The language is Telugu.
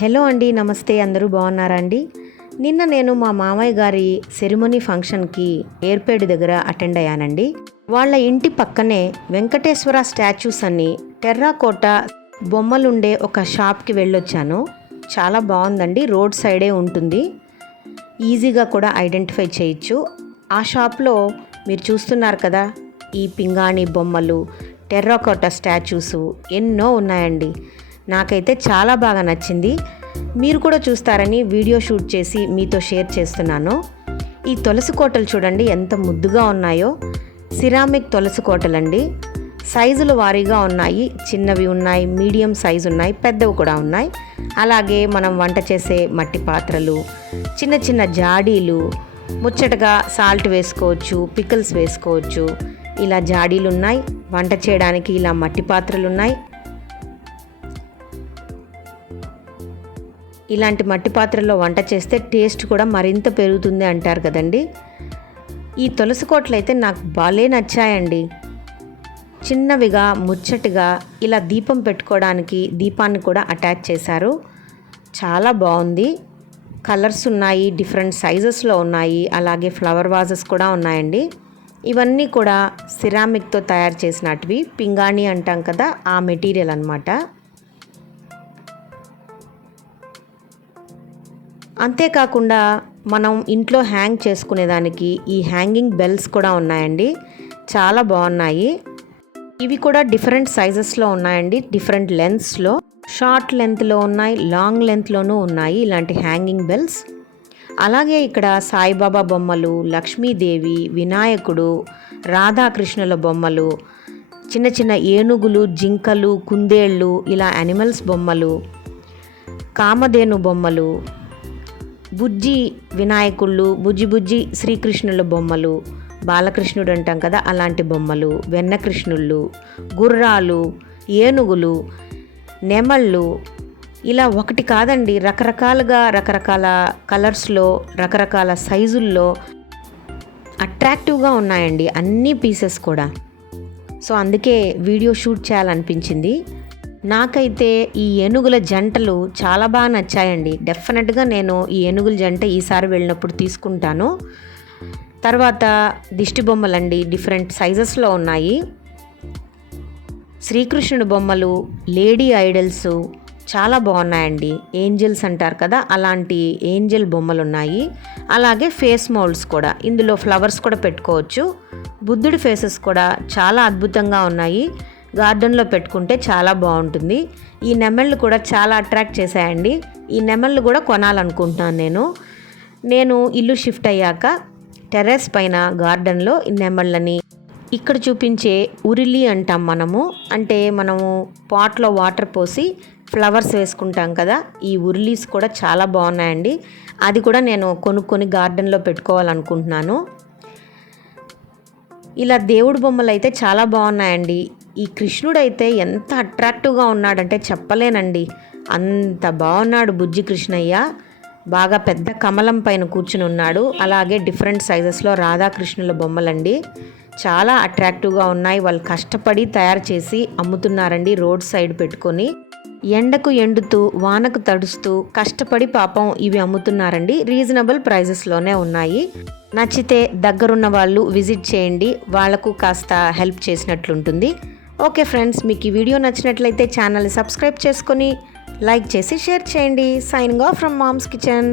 హలో అండి, నమస్తే. అందరూ బాగున్నారా అండి? నిన్న నేను మా మామయ్య గారి సెరిమనీ ఫంక్షన్కి ఏర్పేడు దగ్గర అటెండ్ అయ్యానండి. వాళ్ళ ఇంటి పక్కనే వెంకటేశ్వర స్టాచ్యూస్ అని టెర్రాకోటా బొమ్మలుండే ఒక షాప్కి వెళ్ళొచ్చాను. చాలా బాగుందండి. రోడ్ సైడే ఉంటుంది, ఈజీగా కూడా ఐడెంటిఫై చేయొచ్చు. ఆ షాప్లో మీరు చూస్తున్నారు కదా, ఈ పింగాణి బొమ్మలు, టెర్రాకోటా స్టాచ్యూస్ ఎన్నో ఉన్నాయండి. నాకైతే చాలా బాగా నచ్చింది. మీరు కూడా చూస్తారని వీడియో షూట్ చేసి మీతో షేర్ చేస్తున్నాను. ఈ తులసి కోటలు చూడండి ఎంత ముద్దుగా ఉన్నాయో. సిరామిక్ తులసి కోటలండి. సైజుల వారీగా ఉన్నాయి. చిన్నవి ఉన్నాయి, మీడియం సైజు ఉన్నాయి, పెద్దవి కూడా ఉన్నాయి. అలాగే మనం వంట చేసే మట్టి పాత్రలు, చిన్న చిన్న జాడీలు, ముచ్చటగా సాల్ట్ వేసుకోవచ్చు, పికిల్స్ వేసుకోవచ్చు. ఇలా జాడీలు ఉన్నాయి. వంట చేయడానికి ఇలా మట్టి పాత్రలు ఉన్నాయి. ఇలాంటి మట్టి పాత్రల్లో వంట చేస్తే టేస్ట్ కూడా మరింత పెరుగుతుంది అంటారు కదండి. ఈ తులసి కోటలు అయితే నాకు భలే నచ్చాయండి. చిన్నవిగా ముచ్చటిగా ఇలా దీపం పెట్టుకోవడానికి దీపాన్ని కూడా అటాచ్ చేశారు. చాలా బాగుంది. కలర్స్ ఉన్నాయి, డిఫరెంట్ సైజెస్లో ఉన్నాయి. అలాగే ఫ్లవర్ వాజెస్ కూడా ఉన్నాయండి. ఇవన్నీ కూడా సిరామిక్తో తయారు చేసినటివి. పింగాణి అంటాం కదా, ఆ మెటీరియల్ అన్నమాట. అంతేకాకుండా మనం ఇంట్లో హ్యాంగ్ చేసుకునేదానికి ఈ హ్యాంగింగ్ బెల్స్ కూడా ఉన్నాయండి. చాలా బాగున్నాయి. ఇవి కూడా డిఫరెంట్ సైజెస్లో ఉన్నాయండి, డిఫరెంట్ లెంత్స్లో. షార్ట్ లెంత్లో ఉన్నాయి, లాంగ్ లెంత్లోనూ ఉన్నాయి ఇలాంటి హ్యాంగింగ్ బెల్స్. అలాగే ఇక్కడ సాయిబాబా బొమ్మలు, లక్ష్మీదేవి, వినాయకుడు, రాధాకృష్ణుల బొమ్మలు, చిన్న చిన్న ఏనుగులు, జింకలు, కుందేళ్ళు, ఇలా యానిమల్స్ బొమ్మలు, కామధేను బొమ్మలు, బుజ్జి వినాయకుళ్ళు, బుజ్జి శ్రీకృష్ణుల బొమ్మలు, బాలకృష్ణుడు అంటాం కదా అలాంటి బొమ్మలు, వెన్నకృష్ణుళ్ళు, గుర్రాలు, ఏనుగులు, నెమళ్ళు, ఇలా ఒకటి కాదండి, రకరకాలుగా రకరకాల కలర్స్లో, రకరకాల సైజుల్లో అట్రాక్టివ్గా ఉన్నాయండి అన్ని పీసెస్ కూడా. సో అందుకే వీడియో షూట్ చేయాలనిపించింది. నాకైతే ఈ ఏనుగుల జంటలు చాలా బాగా నచ్చాయండి. డెఫినెట్గా నేను ఈ ఏనుగుల జంట ఈసారి వెళ్ళినప్పుడు తీసుకుంటాను. తర్వాత దిష్టి బొమ్మలండి, డిఫరెంట్ సైజెస్లో ఉన్నాయి. శ్రీకృష్ణుడి బొమ్మలు, లేడీ ఐడల్స్ చాలా బాగున్నాయండి. ఏంజల్స్ అంటారు కదా, అలాంటి ఏంజల్ బొమ్మలు ఉన్నాయి. అలాగే ఫేస్ మౌల్డ్స్ కూడా, ఇందులో ఫ్లవర్స్ కూడా పెట్టుకోవచ్చు. బుద్ధుడి ఫేసెస్ కూడా చాలా అద్భుతంగా ఉన్నాయి. గార్డెన్లో పెట్టుకుంటే చాలా బాగుంటుంది. ఈ నెమళ్ళు కూడా చాలా అట్రాక్ట్ చేశాయండి. ఈ నెమళ్ళు కూడా కొనాలనుకుంటున్నాను. నేను ఇల్లు షిఫ్ట్ అయ్యాక టెర్రస్ పైన గార్డెన్లో ఈ నెమళ్ళని, ఇక్కడ చూపించే ఉరిలి అంటాం మనము, అంటే మనము పాట్లో వాటర్ పోసి ఫ్లవర్స్ వేసుకుంటాం కదా, ఈ ఉరిలీస్ కూడా చాలా బాగున్నాయండి. అది కూడా నేను కొనుక్కొని గార్డెన్లో పెట్టుకోవాలనుకుంటున్నాను. ఇలా దేవుడి బొమ్మలు అయితే చాలా బాగున్నాయండి. ఈ కృష్ణుడు అయితే ఎంత అట్రాక్టివ్గా ఉన్నాడంటే చెప్పలేనండి. అంత బాగున్నాడు బుజ్జి కృష్ణయ్య. బాగా పెద్ద కమలం పైన కూర్చుని ఉన్నాడు. అలాగే డిఫరెంట్ సైజెస్లో రాధాకృష్ణుల బొమ్మలండి. చాలా అట్రాక్టివ్గా ఉన్నాయి. వాళ్ళు కష్టపడి తయారు చేసి అమ్ముతున్నారండి రోడ్ సైడ్ పెట్టుకొని. ఎండకు ఎండుతూ, వానకు తడుస్తూ కష్టపడి పాపం ఇవి అమ్ముతున్నారండి. రీజనబుల్ ప్రైజెస్లోనే ఉన్నాయి. నచ్చితే దగ్గరున్న వాళ్ళు విజిట్ చేయండి, వాళ్లకు కాస్త హెల్ప్ చేసినట్లుంటుంది. ఓకే ఫ్రెండ్స్, మీకు ఈ వీడియో నచ్చినట్లయితే ఛానల్ని సబ్స్క్రైబ్ చేసుకొని లైక్ చేసి షేర్ చేయండి. Signing off from mom's kitchen.